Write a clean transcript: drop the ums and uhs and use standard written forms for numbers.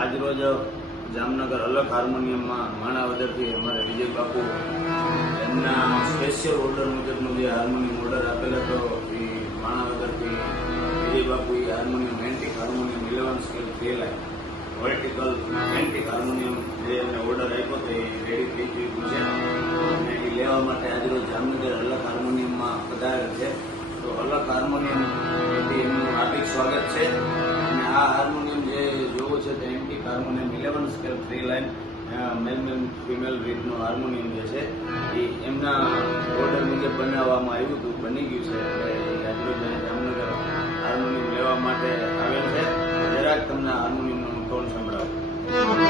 આજરોજ જામનગર અલગ હાર્મોનિયમમાં માણાવદરથી અમારે વિજય બાપુ એમના સ્પેશિયલ ઓર્ડર મુજબનો જે હાર્મોનિયમ ઓર્ડર આપેલો હતો એ માણાવદરથી વિજય બાપુ એ harmonium antique harmonium 11 scale 3 line vertical antique harmonium જે એમને ઓર્ડર આપ્યો હતો એ રેડી થઈ ગયું છે અને એ લેવા માટે આજરોજ જામનગર અલગ હાર્મોનિયમમાં પધારેલ છે. તો અલગ હાર્મોનિયમ એથી એમનું હાર્દિક સ્વાગત છે. અને આ હાર્મોનિયમ જે જોવો છે તે antique harmonium 11 scale 3 line male female રીતનું હાર્મોનિયમ જે છે એ એમના ઓર્ડર મુજબ બનાવવામાં આવ્યું હતું, બની ગયું છે. એટલે આજરોજ જામનગર હાર્મોનિયમ લેવા માટે આવેલ છે. જરાક તમને હાર્મોનિયમનું ટોન સંભળાવું.